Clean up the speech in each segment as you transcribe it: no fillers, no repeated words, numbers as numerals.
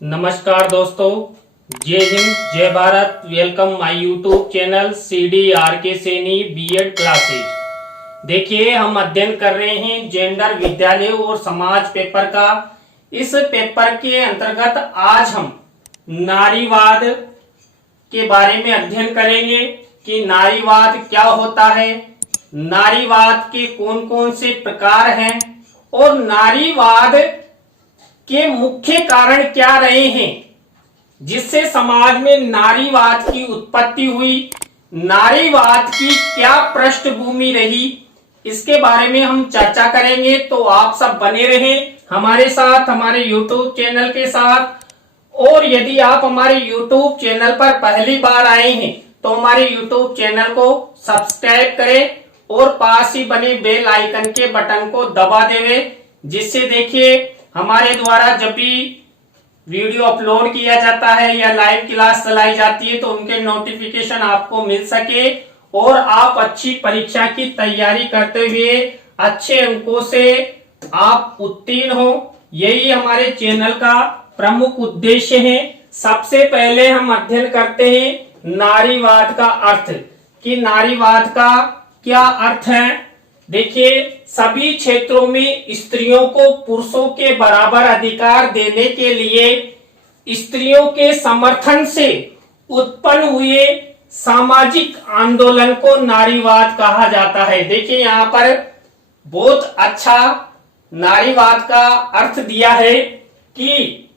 नमस्कार दोस्तों, जय हिंद, जय Bharat. Welcome my YouTube channel CDRK Saini BEd classes. देखिए, हम अध्ययन कर रहे हैं जेंडर, विद्यालय और समाज पेपर का। इस पेपर के अंतर्गत आज हम नारीवाद के बारे में अध्ययन करेंगे कि नारीवाद क्या होता है, नारीवाद के कौन कौन से प्रकार हैं और नारीवाद के मुख्य कारण क्या रहे हैं जिससे समाज में नारीवाद की उत्पत्ति हुई, नारीवाद की क्या पृष्ठभूमि रही, इसके बारे में हम चर्चा करेंगे। तो आप सब बने रहें हमारे साथ, हमारे YouTube चैनल के साथ। और यदि आप हमारे YouTube चैनल पर पहली बार आए हैं तो हमारे YouTube चैनल को सब्सक्राइब करें और पास ही बने बेल आइकन के बटन को दबा देवें, जिससे देखिए हमारे द्वारा जब भी वीडियो अपलोड किया जाता है या लाइव क्लास चलाई जाती है तो उनके नोटिफिकेशन आपको मिल सके और आप अच्छी परीक्षा की तैयारी करते हुए अच्छे अंकों से आप उत्तीर्ण हो। यही हमारे चैनल का प्रमुख उद्देश्य है। सबसे पहले हम अध्ययन करते हैं नारीवाद का अर्थ, कि नारीवाद का क्या अर्थ है। देखिए, सभी क्षेत्रों में स्त्रियों को पुरुषों के बराबर अधिकार देने के लिए स्त्रियों के समर्थन से उत्पन्न हुए सामाजिक आंदोलन को नारीवाद कहा जाता है। देखिए, यहाँ पर बहुत अच्छा नारीवाद का अर्थ दिया है कि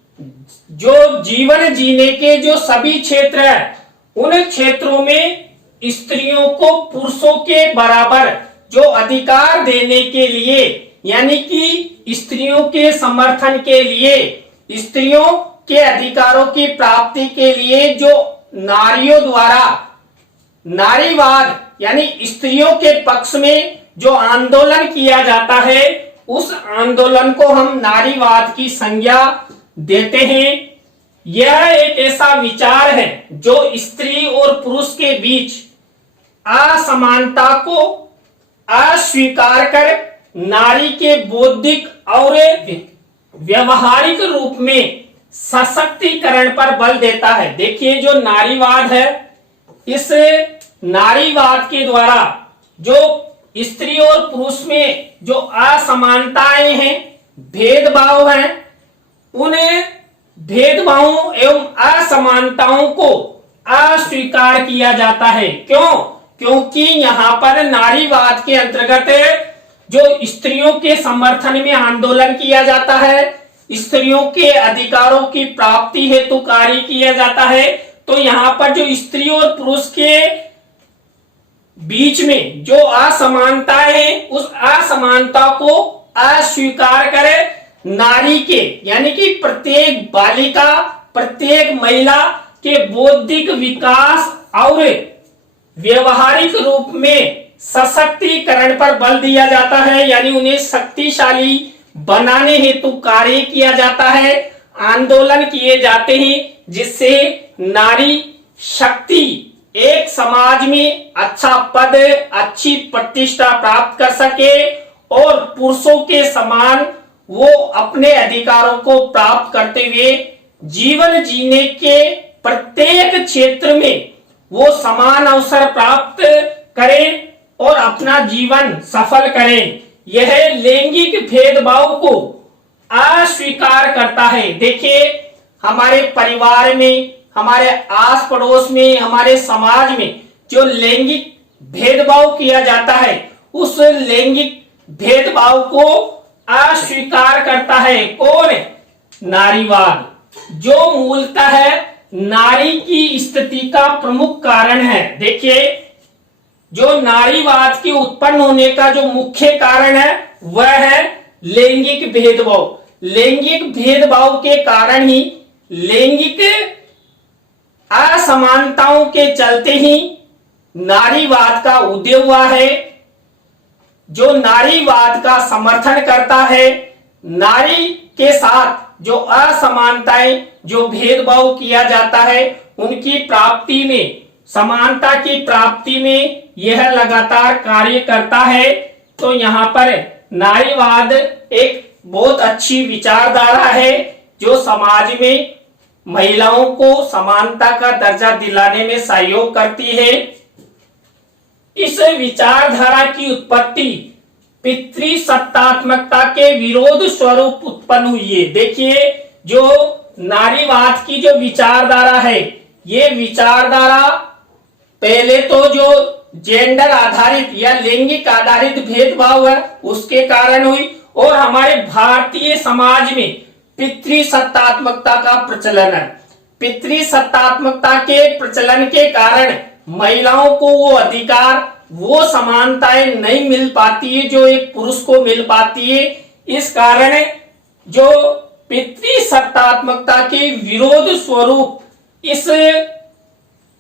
जो जीवन जीने के जो सभी क्षेत्र है उन क्षेत्रों में स्त्रियों को पुरुषों के बराबर जो अधिकार देने के लिए, यानी कि स्त्रियों के समर्थन के लिए, स्त्रियों के अधिकारों की प्राप्ति के लिए जो नारियों द्वारा नारीवाद यानी स्त्रियों के पक्ष में जो आंदोलन किया जाता है, उस आंदोलन को हम नारीवाद की संज्ञा देते हैं। यह एक ऐसा विचार है जो स्त्री और पुरुष के बीच असमानता को अस्वीकार कर नारी के बौद्धिक और व्यवहारिक रूप में सशक्तिकरण पर बल देता है। देखिए, जो नारीवाद है, इस नारीवाद के द्वारा जो स्त्री और पुरुष में जो असमानताएं हैं, भेदभाव हैं, उन भेदभावों एवं असमानताओं को अस्वीकार किया जाता है। क्यों? क्योंकि यहाँ पर नारीवाद के अंतर्गत जो स्त्रियों के समर्थन में आंदोलन किया जाता है, स्त्रियों के अधिकारों की प्राप्ति हेतु कार्य किया जाता है, तो यहाँ पर जो स्त्री और पुरुष के बीच में जो असमानताएं हैं, उस असमानता को अस्वीकार करे नारी के, यानी कि प्रत्येक बालिका, प्रत्येक महिला के बौद्धिक विकास और व्यवहारिक रूप में सशक्तिकरण पर बल दिया जाता है, यानी उन्हें शक्तिशाली बनाने हेतु कार्य किया जाता है, आंदोलन किए जाते हैं, जिससे नारी शक्ति एक समाज में अच्छा पद, अच्छी प्रतिष्ठा प्राप्त कर सके और पुरुषों के समान वो अपने अधिकारों को प्राप्त करते हुए जीवन जीने के प्रत्येक क्षेत्र में वो समान अवसर प्राप्त करें और अपना जीवन सफल करें। यह लैंगिक भेदभाव को अस्वीकार करता है। देखिए, हमारे परिवार में, हमारे आस पड़ोस में, हमारे समाज में जो लैंगिक भेदभाव किया जाता है, उस लैंगिक भेदभाव को अस्वीकार करता है कौन? नारीवाद, जो मूलतः है नारी की स्थिति का प्रमुख कारण है। देखिए, जो नारीवाद के उत्पन्न होने का जो मुख्य कारण है वह है लैंगिक भेदभाव। लैंगिक भेदभाव के कारण ही, लैंगिक असमानताओं के चलते ही नारीवाद का उदय हुआ है। जो नारीवाद का समर्थन करता है, नारी के साथ जो असमानताएं, जो भेदभाव किया जाता है, उनकी प्राप्ति में, समानता की प्राप्ति में यह लगातार कार्य करता है। तो यहाँ पर नारीवाद एक बहुत अच्छी विचारधारा है जो समाज में महिलाओं को समानता का दर्जा दिलाने में सहयोग करती है। इस विचारधारा की उत्पत्ति पितृसत्तात्मकता के विरोध स्वरूप उत्पन्न हुई है। देखिए, जो नारीवाद की जो विचारधारा है, ये विचारधारा पहले तो जो जेंडर आधारित या लैंगिक आधारित भेदभाव है उसके कारण हुई, और हमारे भारतीय समाज में पितृसत्तात्मकता का प्रचलन है। पितृसत्तात्मकता के प्रचलन के कारण महिलाओं को वो अधिकार, वो समानताएं नहीं मिल पाती है जो एक पुरुष को मिल पाती है। इस कारण जो पितृसत्तात्मकता के विरोध स्वरूप इस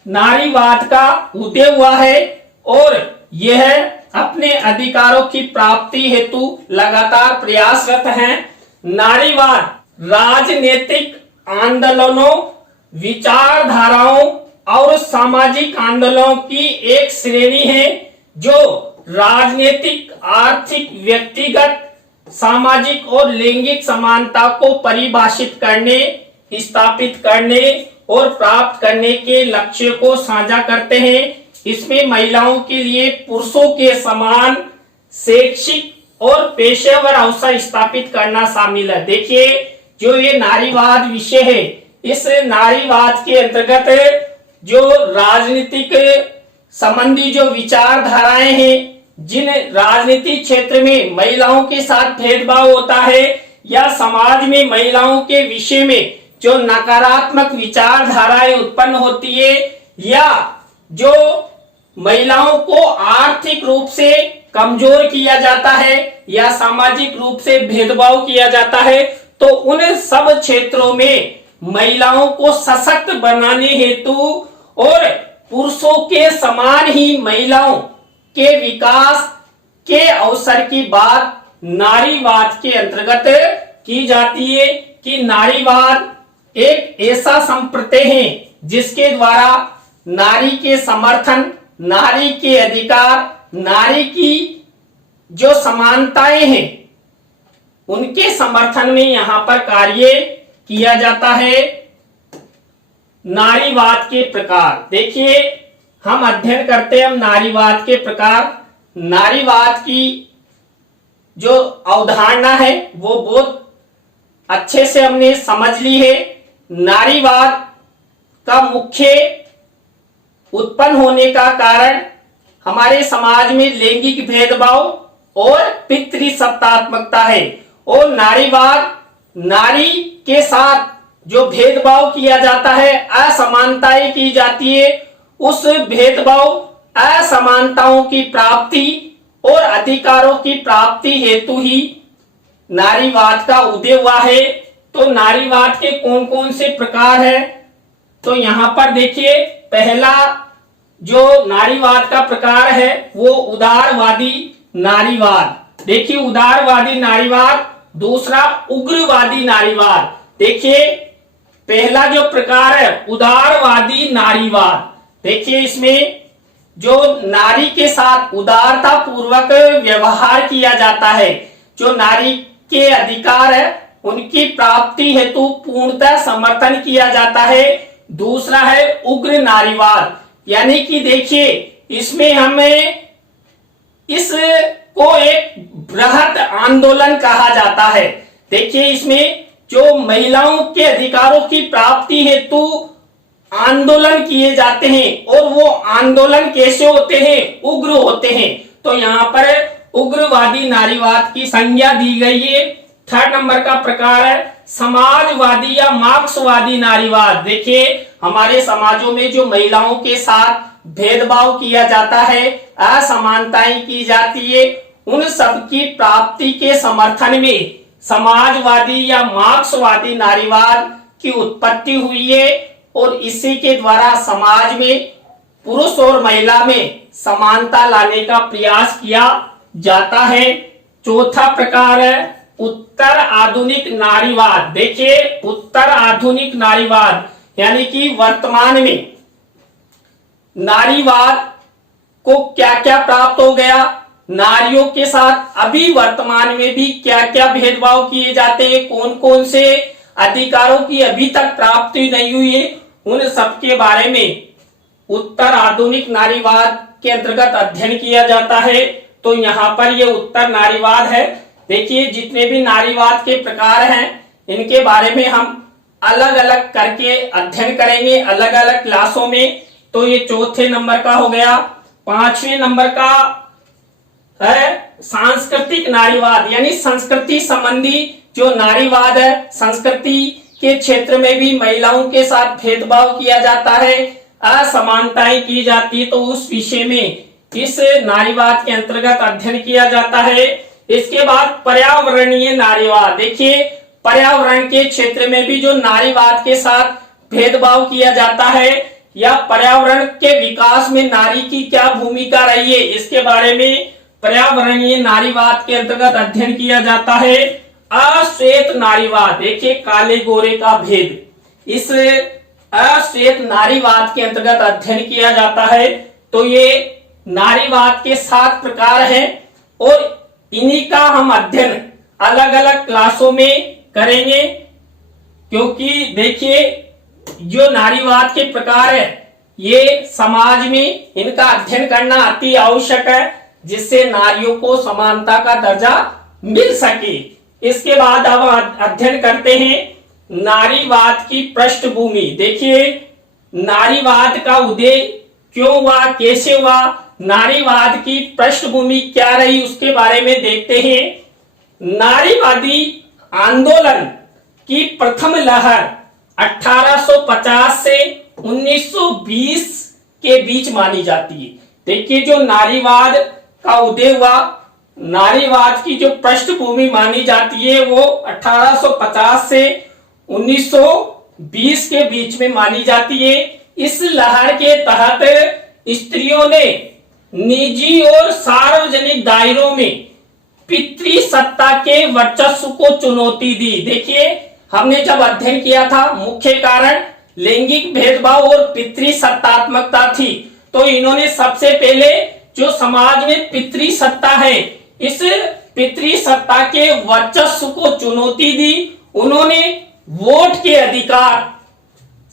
नारीवाद का उदय हुआ है, और यह अपने अधिकारों की प्राप्ति हेतु लगातार प्रयासरत हैं। नारीवाद राजनीतिक आंदोलनों, विचारधाराओं और सामाजिक आंदोलनों की एक श्रेणी है जो राजनीतिक, आर्थिक, व्यक्तिगत, सामाजिक और लैंगिक समानता को परिभाषित करने, स्थापित करने और प्राप्त करने के लक्ष्य को साझा करते हैं। इसमें महिलाओं के लिए पुरुषों के समान शैक्षिक और पेशेवर अवसर स्थापित करना शामिल है। देखिए, जो ये नारीवाद विषय है, इस नारीवाद के अंतर्गत जो राजनीतिक संबंधी जो विचारधाराएं हैं, जिन राजनीतिक क्षेत्र में महिलाओं के साथ भेदभाव होता है या समाज में महिलाओं के विषय में जो नकारात्मक विचारधाराएं उत्पन्न होती है, या जो महिलाओं को आर्थिक रूप से कमजोर किया जाता है या सामाजिक रूप से भेदभाव किया जाता है, तो उन सब क्षेत्रों में महिलाओं को सशक्त बनाने हेतु और पुरुषों के समान ही महिलाओं के विकास के अवसर की बात नारीवाद के अंतर्गत की जाती है कि नारीवाद एक ऐसा संप्रदाय है जिसके द्वारा नारी के समर्थन, नारी के अधिकार, नारी की जो समानताएं हैं उनके समर्थन में यहां पर कार्य किया जाता है। नारीवाद के प्रकार, देखिए हम अध्ययन करते हैं हम नारीवाद के प्रकार। नारीवाद की जो अवधारणा है वो बहुत अच्छे से हमने समझ ली है। नारीवाद का मुख्य उत्पन्न होने का कारण हमारे समाज में लैंगिक भेदभाव और पितृसत्तात्मकता है, और नारीवाद नारी के साथ जो भेदभाव किया जाता है, असमानताएं की जाती है, उस भेदभाव, असमानताओं की प्राप्ति और अधिकारों की प्राप्ति हेतु ही नारीवाद का उदय हुआ है। तो नारीवाद के कौन कौन से प्रकार है, तो यहां पर देखिए, पहला जो नारीवाद का प्रकार है वो उदारवादी नारीवाद। देखिए, उदारवादी नारीवाद। दूसरा उग्रवादी नारीवाद। देखिए, पहला जो प्रकार है उदारवादी नारीवाद, देखिए इसमें जो नारी के साथ उदारता पूर्वक व्यवहार किया जाता है, जो नारी के अधिकार है उनकी प्राप्ति हेतु पूर्णतः समर्थन किया जाता है। दूसरा है उग्र नारीवाद, यानी कि देखिए इसमें हमें इसको एक बृहत आंदोलन कहा जाता है। देखिए, इसमें जो महिलाओं के अधिकारों की प्राप्ति हेतु आंदोलन किए जाते हैं, और वो आंदोलन कैसे होते हैं, उग्र होते हैं। तो यहाँ पर उग्रवादी नारीवाद की संज्ञा दी गई है। थर्ड नंबर का प्रकार है समाजवादी या मार्क्सवादी नारीवाद। देखिए, हमारे समाजों में जो महिलाओं के साथ भेदभाव किया जाता है, असमानताएं की जाती है, उन सब की प्राप्ति के समर्थन में समाजवादी या मार्क्सवादी नारीवाद की उत्पत्ति हुई है, और इसी के द्वारा समाज में पुरुष और महिला में समानता लाने का प्रयास किया जाता है। चौथा प्रकार है उत्तर आधुनिक नारीवाद। देखिए, उत्तर आधुनिक नारीवाद यानी कि वर्तमान में नारीवाद को क्या क्या प्राप्त हो गया, नारियों के साथ अभी वर्तमान में भी क्या क्या भेदभाव किए जाते हैं, कौन कौन से अधिकारों की अभी तक प्राप्ति नहीं हुई है, उन सबके बारे में उत्तर आधुनिक नारीवाद के अंतर्गत अध्ययन किया जाता है। तो यहाँ पर ये उत्तर नारीवाद है। देखिए जितने भी नारीवाद के प्रकार हैं इनके बारे में हम अलग अलग करके अध्ययन करेंगे अलग अलग क्लासों में। तो ये चौथे नंबर का हो गया। पांचवें नंबर का है सांस्कृतिक नारीवाद, यानी संस्कृति संबंधी जो नारीवाद है। संस्कृति के क्षेत्र में भी महिलाओं के साथ भेदभाव किया जाता है, असमानताएं की जाती, तो उस विषय में इस नारीवाद के अंतर्गत अध्ययन किया जाता है। इसके बाद पर्यावरणीय नारीवाद। देखिए पर्यावरण के क्षेत्र में भी जो नारीवाद के साथ भेदभाव किया जाता है या पर्यावरण के विकास में नारी की क्या भूमिका रही है, इसके बारे में पर्यावरणीय नारीवाद के अंतर्गत अध्ययन किया जाता है। अश्वेत नारीवाद, देखिए काले गोरे का भेद, इस अश्वेत नारीवाद के अंतर्गत अध्ययन किया जाता है। तो ये नारीवाद के 7 प्रकार हैं और इन्हीं का हम अध्ययन अलग अलग क्लासों में करेंगे, क्योंकि देखिए जो नारीवाद के प्रकार है ये समाज में इनका अध्ययन करना अति आवश्यक है, जिससे नारियों को समानता का दर्जा मिल सके। इसके बाद अब अध्ययन करते हैं नारीवाद की पृष्ठभूमि। देखिए नारीवाद का उदय क्यों हुआ, कैसे हुआ, नारीवाद की पृष्ठभूमि क्या रही, उसके बारे में देखते हैं। नारीवादी आंदोलन की प्रथम लहर 1850 से 1920 के बीच मानी जाती है। देखिए जो नारीवाद का उदय हुआ, नारीवाद की जो पृष्ठभूमि मानी जाती है वो 1850 से 1920 के बीच में मानी जाती है। इस लहर के तहत स्त्रियों ने निजी और सार्वजनिक दायरों में पितृसत्ता के वर्चस्व को चुनौती दी। देखिए हमने जब अध्ययन किया था मुख्य कारण लैंगिक भेदभाव और पितृसत्तात्मकता थी, तो इन्होंने सबसे पहले जो समाज में पितृसत्ता है इस पितृसत्ता के वर्चस्व को चुनौती दी। उन्होंने वोट के अधिकार,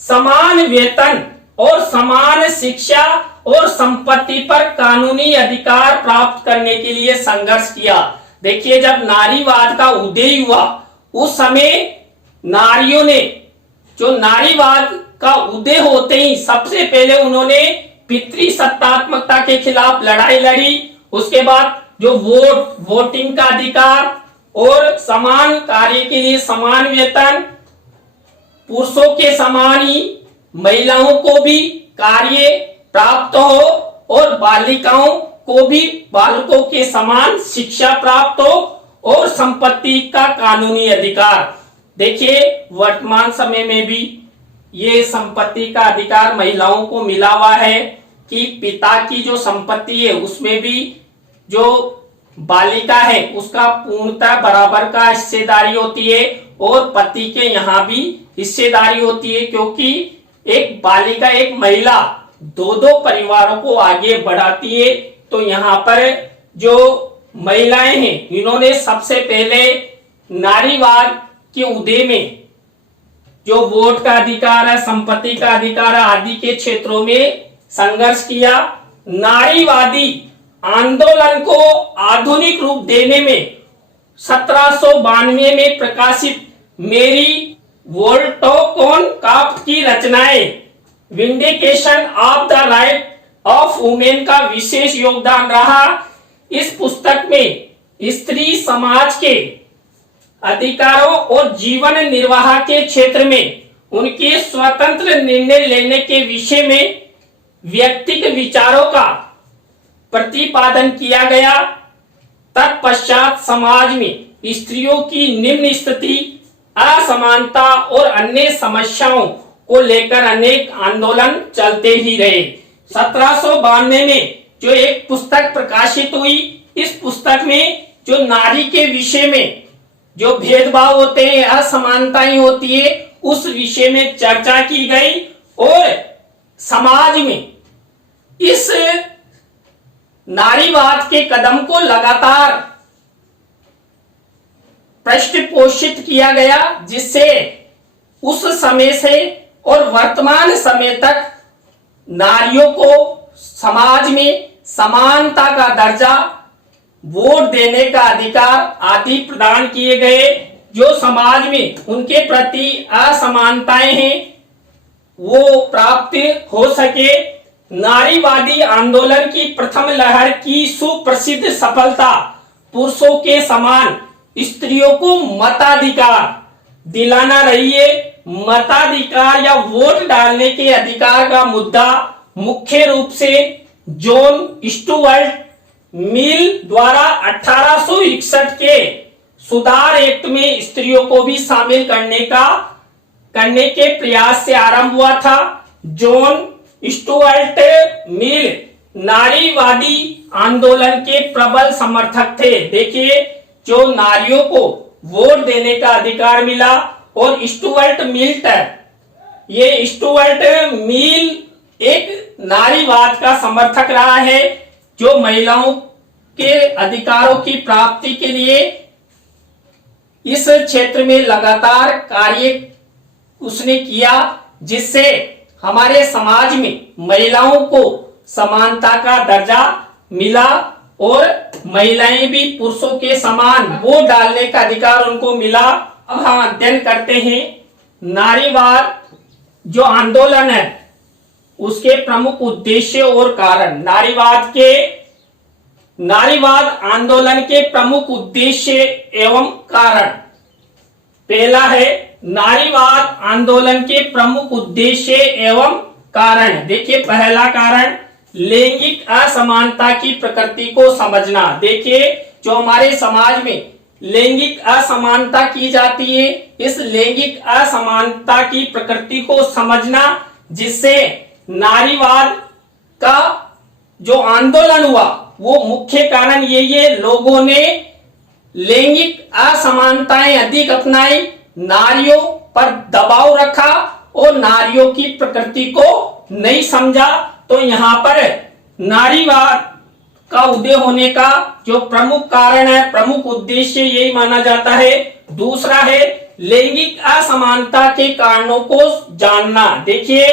समान वेतन और समान शिक्षा और संपत्ति पर कानूनी अधिकार प्राप्त करने के लिए संघर्ष किया। देखिए जब नारीवाद का उदय हुआ उस समय नारियों ने, जो नारीवाद का उदय होते ही सबसे पहले उन्होंने पितृसत्तात्मकता के खिलाफ लड़ाई लड़ी। उसके बाद जो वोटिंग का अधिकार और समान कार्य के लिए समान वेतन, पुरुषों के समान ही महिलाओं को भी कार्य प्राप्त हो और बालिकाओं को भी बालकों के समान शिक्षा प्राप्त हो और संपत्ति का कानूनी अधिकार। देखिए वर्तमान समय में भी ये संपत्ति का अधिकार महिलाओं को मिला हुआ है कि पिता की जो संपत्ति है उसमें भी जो बालिका है उसका पूर्णतः बराबर का हिस्सेदारी होती है और पति के यहाँ भी हिस्सेदारी होती है, क्योंकि एक बालिका, एक महिला दो परिवारों को आगे बढ़ाती है। तो यहाँ पर जो महिलाएं हैं इन्होंने सबसे पहले नारीवाद के उदय में जो वोट का अधिकार है, संपत्ति का अधिकार है आदि के क्षेत्रों में संघर्ष किया। नारीवादी आंदोलन को आधुनिक रूप देने में 1792 में प्रकाशित मेरी वोल्टोकोनकाफ्ट की रचनाएं vindication of the right of women का विशेष योगदान रहा। इस पुस्तक में स्त्री समाज के अधिकारों और जीवन निर्वाह के क्षेत्र में उनके स्वतंत्र निर्णय लेने के विषय में व्यक्तिगत विचारों का प्रतिपादन किया गया। तत्पश्चात समाज में स्त्रियों की निम्न स्थिति, असमानता और अन्य समस्याओं को लेकर अनेक आंदोलन चलते ही रहे। 1792 में जो एक पुस्तक प्रकाशित हुई, इस पुस्तक में जो नारी के विषय में जो भेदभाव होते हैं, असमानताएं होती है, उस विषय में चर्चा की गई और समाज में इस नारीवाद के कदम को लगातार पृष्ठपोषित किया गया, जिससे उस समय से और वर्तमान समय तक नारियों को समाज में समानता का दर्जा, वोट देने का अधिकार आदि प्रदान किए गए। जो समाज में उनके प्रति असमानताएं हैं वो प्राप्त हो सके। नारीवादी आंदोलन की प्रथम लहर की सुप्रसिद्ध सफलता पुरुषों के समान स्त्रियों को मताधिकार दिलाना रही है। मताधिकार या वोट डालने के अधिकार का मुद्दा मुख्य रूप से जॉन स्टुअर्ट मिल द्वारा 1861 के सुधार एक्ट में स्त्रियों को भी शामिल करने के प्रयास से आरंभ हुआ था। जॉन स्टुअर्ट मिल नारीवादी आंदोलन के प्रबल समर्थक थे। देखिए, जो नारियों को वोट देने का अधिकार मिला और स्टुअर्ट मिल एक नारीवाद का समर्थक रहा है, जो महिलाओं के अधिकारों की प्राप्ति के लिए इस क्षेत्र में लगातार कार्य उसने किया, जिससे हमारे समाज में महिलाओं को समानता का दर्जा मिला और महिलाएं भी पुरुषों के समान वोट डालने का अधिकार उनको मिला। अब हम अध्ययन करते हैं नारीवाद जो आंदोलन है उसके प्रमुख उद्देश्य और कारण। नारीवाद आंदोलन के प्रमुख उद्देश्य एवं कारण। पहला है नारीवाद आंदोलन के प्रमुख उद्देश्य एवं कारण। देखिए, पहला कारण लैंगिक असमानता की प्रकृति को समझना। देखिए, जो हमारे समाज में लैंगिक असमानता की जाती है, इस लैंगिक असमानता की प्रकृति को समझना, जिससे नारीवाद का जो आंदोलन हुआ वो मुख्य कारण यही है, लोगों ने लैंगिक असमानताएं अधिक अपनाई, नारियों पर दबाव रखा और नारियों की प्रकृति को नहीं समझा। तो यहाँ पर नारीवाद का उदय होने का जो प्रमुख कारण है, प्रमुख उद्देश्य यही माना जाता है। दूसरा है लैंगिक असमानता के कारणों को जानना। देखिए,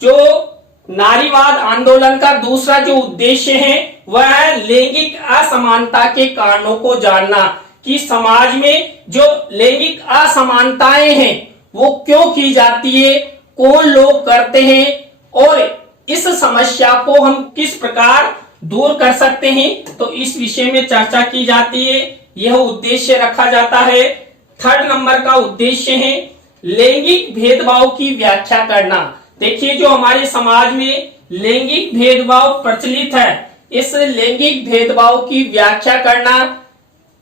जो नारीवाद आंदोलन का दूसरा जो उद्देश्य है वह है लैंगिक असमानता के कारणों को जानना, कि समाज में जो लैंगिक असमानताएं हैं वो क्यों की जाती है, कौन लोग करते हैं और इस समस्या को हम किस प्रकार दूर कर सकते हैं। तो इस विषय में चर्चा की जाती है, यह उद्देश्य रखा जाता है। थर्ड नंबर का उद्देश्य है लैंगिक भेदभाव की व्याख्या करना। देखिए, जो हमारे समाज में लैंगिक भेदभाव प्रचलित है, इस लैंगिक भेदभाव की व्याख्या करना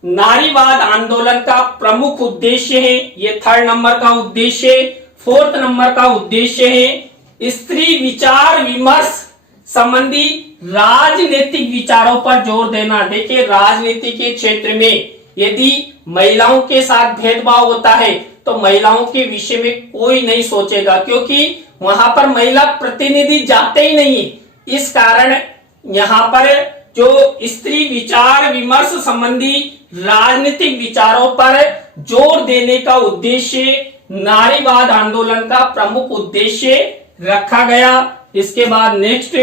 नारीवाद आंदोलन का प्रमुख उद्देश्य है। ये थर्ड नंबर का उद्देश्य। फोर्थ नंबर का उद्देश्य है स्त्री विचार विमर्श संबंधी राजनीतिक विचारों पर जोर देना। देखिए, राजनीति के क्षेत्र में यदि महिलाओं के साथ भेदभाव होता है तो महिलाओं के विषय में कोई नहीं सोचेगा, क्योंकि वहां पर महिला प्रतिनिधि जाते ही नहीं। इस कारण यहाँ पर जो स्त्री विचार विमर्श संबंधी राजनीतिक विचारों पर जोर देने का उद्देश्य नारीवाद आंदोलन का प्रमुख उद्देश्य रखा गया। इसके बाद नेक्स्ट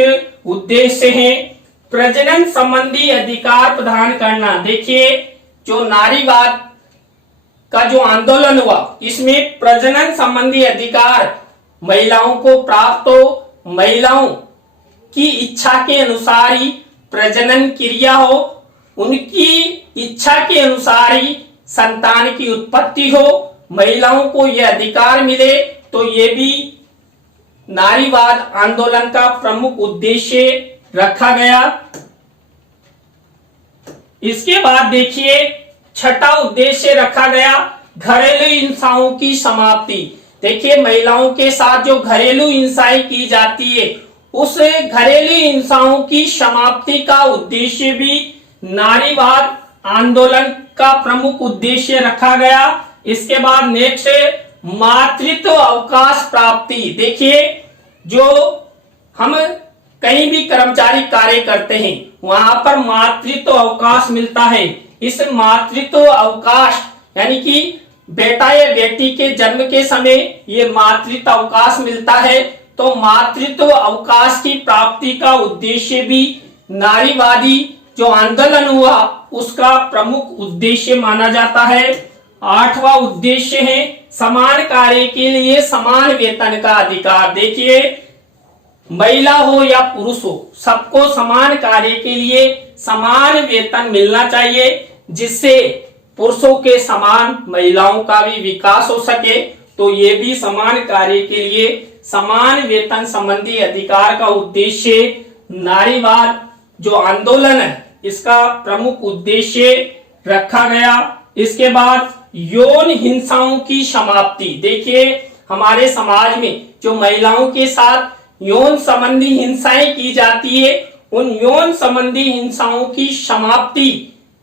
उद्देश्य है प्रजनन संबंधी अधिकार प्रदान करना। देखिए, जो नारीवाद का जो आंदोलन हुआ इसमें प्रजनन संबंधी अधिकार महिलाओं को प्राप्त हो, महिलाओं की इच्छा के अनुसार ही प्रजनन क्रिया हो, उनकी इच्छा के अनुसार ही संतान की उत्पत्ति हो, महिलाओं को यह अधिकार मिले। तो ये भी नारीवाद आंदोलन का प्रमुख उद्देश्य रखा गया। इसके बाद देखिए, छठा उद्देश्य रखा गया घरेलू हिंसाओं की समाप्ति। देखिए, महिलाओं के साथ जो घरेलू हिंसाएं की जाती है उस घरेलू हिंसाओं की समाप्ति का उद्देश्य भी नारीवाद आंदोलन का प्रमुख उद्देश्य रखा गया। इसके बाद नेक्स्ट मातृत्व अवकाश प्राप्ति। देखिए, जो हम कहीं भी कर्मचारी कार्य करते हैं वहां पर मातृत्व अवकाश मिलता है। इस मातृत्व अवकाश यानी कि बेटा या बेटी के जन्म के समय ये मातृत्व अवकाश मिलता है, तो मातृत्व अवकाश की प्राप्ति का उद्देश्य भी नारीवादी जो आंदोलन हुआ उसका प्रमुख उद्देश्य माना जाता है। 8वां उद्देश्य है समान कार्य के लिए समान वेतन का अधिकार। देखिए, महिला हो या पुरुष हो, सबको समान कार्य के लिए समान वेतन मिलना चाहिए, जिससे पुरुषों के समान महिलाओं का भी विकास हो सके। तो ये भी समान कार्य के लिए समान वेतन संबंधी अधिकार का उद्देश्य नारीवाद जो आंदोलन है इसका प्रमुख उद्देश्य रखा गया। इसके बाद यौन हिंसाओं की समाप्ति। देखिए, हमारे समाज में जो महिलाओं के साथ यौन संबंधी हिंसाएं की जाती है, उन यौन संबंधी हिंसाओं की समाप्ति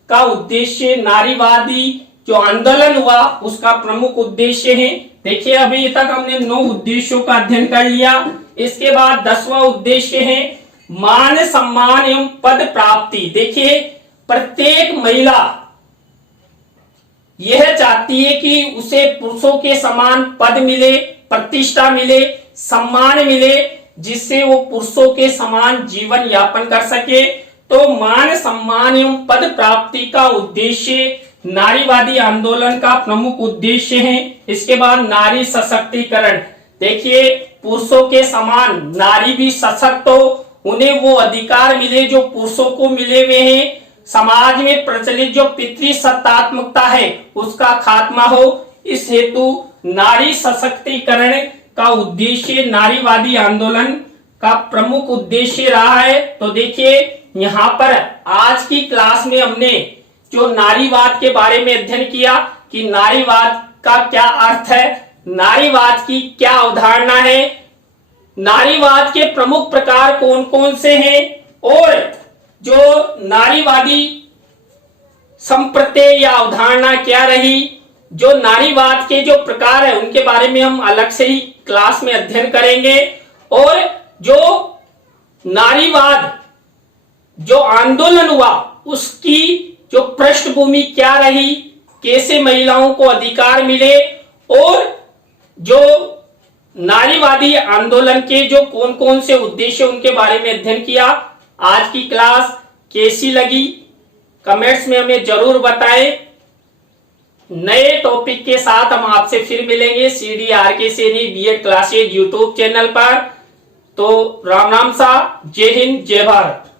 का उद्देश्य नारीवादी जो आंदोलन हुआ उसका प्रमुख उद्देश्य है। देखिए, अभी तक हमने 9 उद्देश्यों का अध्ययन कर लिया। इसके बाद 10वां उद्देश्य है मान सम्मान एवं पद प्राप्ति। देखिए, प्रत्येक महिला यह चाहती है कि उसे पुरुषों के समान पद मिले, प्रतिष्ठा मिले, सम्मान मिले, जिससे वो पुरुषों के समान जीवन यापन कर सके। तो मान सम्मान एवं पद प्राप्ति का उद्देश्य नारीवादी आंदोलन का प्रमुख उद्देश्य है। इसके बाद नारी सशक्तिकरण। देखिए, पुरुषों के समान नारी भी सशक्त हो, उन्हें वो अधिकार मिले जो पुरुषों को मिले हुए हैं। समाज में प्रचलित जो पितृसत्तात्मकता है उसका खात्मा हो। इस हेतु नारी सशक्तिकरण का उद्देश्य नारीवादी आंदोलन का प्रमुख उद्देश्य रहा है। तो देखिए, यहाँ पर आज की क्लास में हमने जो नारीवाद के बारे में अध्ययन किया कि नारीवाद का क्या अर्थ है, नारीवाद की क्या अवधारणा है, नारीवाद के प्रमुख प्रकार कौन कौन से हैं, और जो नारीवादी संप्रत्यय या अवधारणा क्या रही, जो नारीवाद के जो प्रकार है उनके बारे में हम अलग से ही क्लास में अध्ययन करेंगे। और जो नारीवाद जो आंदोलन हुआ उसकी जो पृष्ठभूमि क्या रही, कैसे महिलाओं को अधिकार मिले, और जो नारीवादी आंदोलन के जो कौन कौन से उद्देश्य उनके बारे में अध्ययन किया। आज की क्लास कैसी लगी कमेंट्स में हमें जरूर बताएं। नए टॉपिक के साथ हम आपसे फिर मिलेंगे CDRK Saini BEd classes YouTube channel पर। तो राम राम सा, जय हिंद, जय भारत।